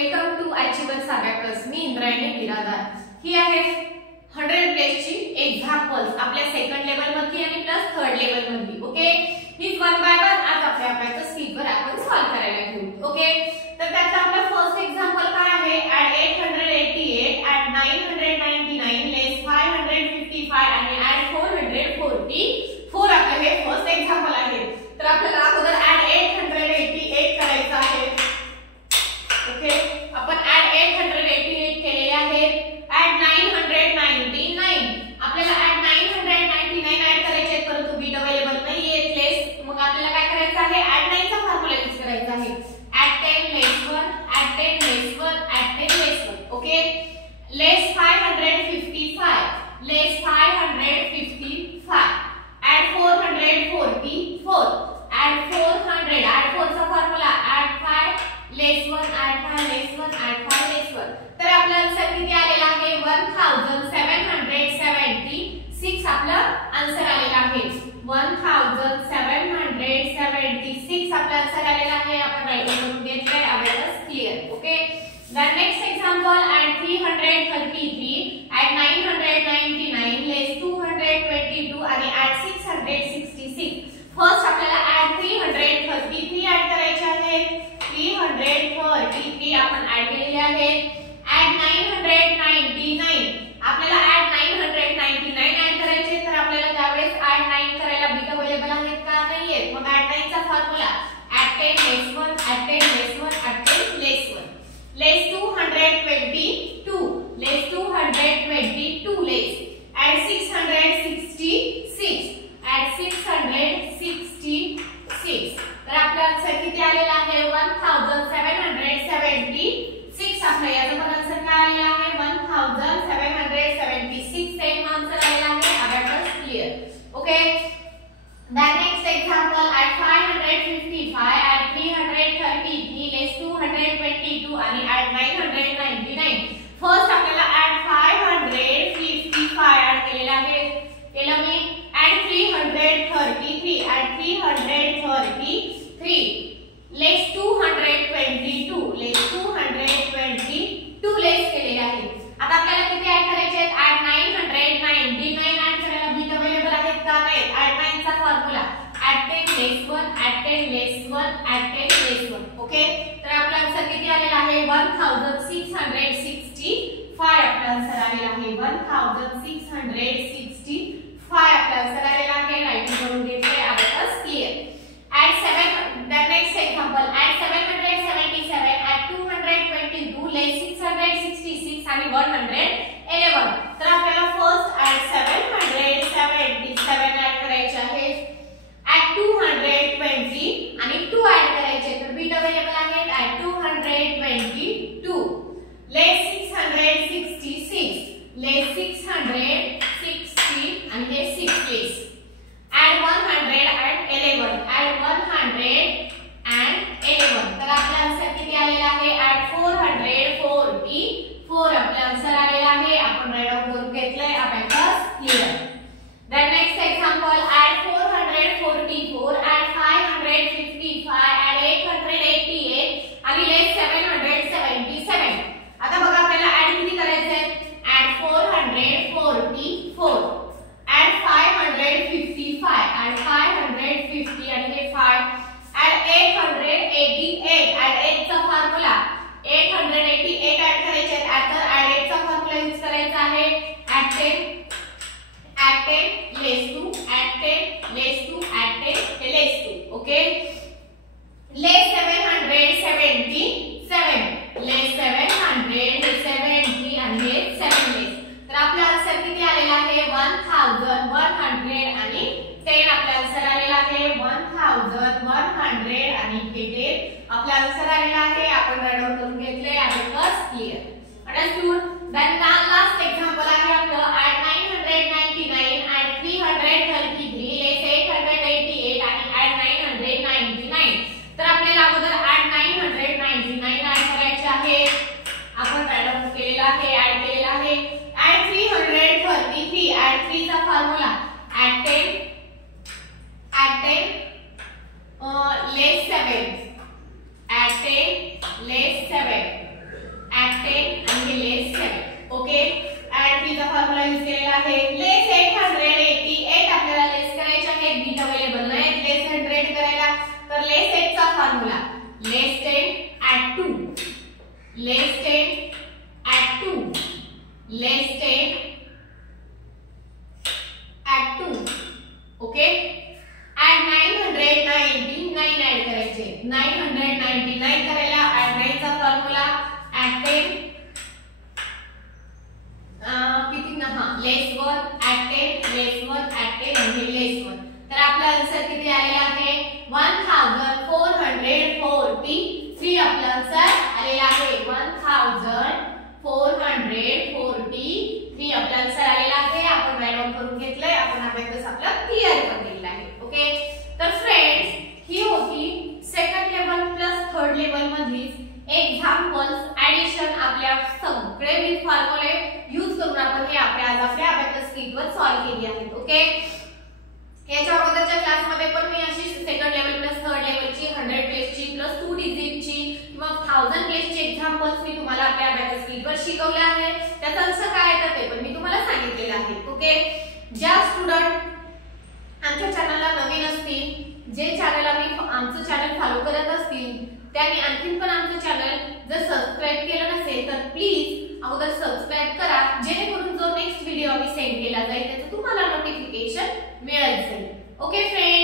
Welcome to achievers abacus. मी इंद्रायणी बिरादार. ही आहे 100 प्लेसची एक्झाम्पल्स आपल्या सेकंड लेवल मधली आणि प्लस थर्ड लेवल मधली. ओके, ही वन बाय वन आज आपल्या अबॅकस स्पीडवर आपण सॉल्व करायला घेऊ. ओके, तर त्याचा आपला फर्स्ट एक्झाम्पल काय आहे? ऍड 888 ऍड 999 लेस 555 आणि ऍड 444 आपलं हे फर्स्ट एक्झाम्पल आहे. तर आपल्याला अगोदर ऍड 888 करायचं आहे. ओके, आपण ऍड 888 केलेले आहेत. ऍड 999 आपल्याला ऍड 999 ऍड करायचे आहेत, परंतु बीट अवेलेबल नाहीये. लेस मग आपल्याला काय करायचं आहे? ऍड 9 चा फॉर्म्युला यूज करायचा आहे. ऍड 10 लेस 1 ऍड 10 लेस 1 ऍड 10 लेस 1. ओके, लेस 555 लेस 555 ऍड 444 ऍड 400 ऍड 4 चा फॉर्म्युला ऍड 5 लेस 1 ऍड 5 लेस 1 ऍड 5 लेस 1. तर आपला आन्सर किती आलेला आहे? 1776 आपला आन्सर आलेला आहे. 1776 आपला आन्सर आलेला आहे. आपण रायटिंग करून घेतलंय. Abacus clear. Okay, then next example add 333 add 999 less 222 आणि add 666. फर्स्ट आपल्याला add 333 ऍड करायचे आहे. 333 आपण ऍड केलेले आहेत. add 999 आपल्याला add 999 ऍड करायचे. तर आपल्याला त्यावेळेस add 9 करायला बिट अवेलेबल आहेत का? नाहीये. मग add 9 चा formula add 10 less 1 add 10 less 1 add 10 less 1 less 222 less 222 less add 666 add 666. तर आपला आन्सर किती आलेला आहे? 1776. आपल्या याचा पण आन्सर काय आलेला आहे? 1776 सेम आन्सर आलेला आहे. Abacus clear. Okay, then next example add 555 add 333 less 222 आणि add 999. फर्स्ट आपल्याला add 555 ऍड केलेला आहे. केलं मी. add 333 add 333 less 222 less 222 लेस केलेले आहे. आता आपल्याला किती ऍड करायचे आहेत? add 999 ऍड करायला बिट अवेलेबल आहेत का? नाही. add 9 चा formula add 10 less 1 add 10 less 1 add 10 less 1. Okay, तर आपला आन्सर किती आलेला आहे? 1665 आपला आन्सर आलेला आहे. 1665 आपला आन्सर आलेला आहे. रायटिंग करून घेतले. Abacus clear. add 7 the next example add 777 add 222 less 666 आणि 111. तर आपल्याला फर्स्ट add 777 ऍड करायचे आहे. add 220 आणि 2 ऍड करायचे. तर बीट अवेलेबल आहेत. add 222 less 666 less 660 आणि हे 6 less add 100 add 11 add 111. तर आपला आन्सर किती आलेला आहे? add 444 आपला आन्सर आलेला आहे. आपण राइट आउट करून घेतलंय. Abacus clear. then next example add 444 add 555 add 888 आणि less 777. आता बघा आपल्याला ऍड किती करायचे आहे? add 444 add 555 add 550 आणि हे 5 add 888 add 8 चा फॉर्म्युला 888 ऍड करायचे आहेत. आता add 8 चा फॉर्म्युला यूज करायचा आहे. add 10 less 2 add 10 less 2 add 10 less 2. Okay, less 777 less 770 आणि हे 7 less. तर आपला आन्सर किती आलेला आहे? 1100 आणि 10 आपला आन्सर आलेला आहे. 1100 आणि 10 आपला आन्सर आलेला आहे. आपण राइट आउट करून घेतले. Abacus clear. Understood. then last example आहे आपलं add 999 add 333 less 888 आणि add 999. तर आपल्याला अगोदर add 999 ऍड करायचे आहे. आपण राइट आउट केलेला आहे. ऍड केलेला आहे. add 333 add 3 चा formula add 10 less 7 add 10 less 7 less 10 at 2 less 10 at 2 okay add 999 add करायचे 999 करायला add 9 चा फॉर्म्युला add 10 किती ना हा लेस 1 add 10 लेस 1 add 10 आणि लेस 1 तर आपला आन्सर किती आलेला आहे 1443 आपला आन्सर आलेला आहे 1443 आपला आन्सर आलेला आहे आपण राईट डाऊन करून घेतलंय आपण अभ्यास आपला क्लिअर पण केलेला आहे ओके तर फ्रेंड्स ही होती second level plus third level मधली एक्झाम्पल्स ऍडिशन आपल्या सगळे विथ फॉर्म्युले यूज करून आपण हे आपल्या अभ्यास शीटवर सॉल्व्ह केली आहेत ओके याच्या अगोदरच्या क्लासमध्ये पण मी अशी सेकंड लेवल प्लस थर्ड लेवलची 100 प्लेसची प्लस 2 डिजिटची किंवा 1000 प्लेसची एक्झाम्पल्स मी तुम्हाला आपल्या अभ्यास शीटवर शिकवले आहे त्याचा आन्सर काय येतं ते पण मी तुम्हाला सांगितलेलं आहे ओके ज्या स्टुडंट आमच्या चॅनलला नवीन असतील जे चॅनलला आमचं चॅनल फॉलो करत असतील त्यांनी आणखीन पण आमचं चॅनल जर सबस्क्राइब केलं नसेल तर प्लीज अगोदर सबस्क्राइब करा जेणेकरून जो नेक्स्ट व्हिडिओ आम्ही सेंड केला जाईल त्याचं तुम्हाला नोटिफिकेशन मिळत जाईल ओके फ्रेंड्स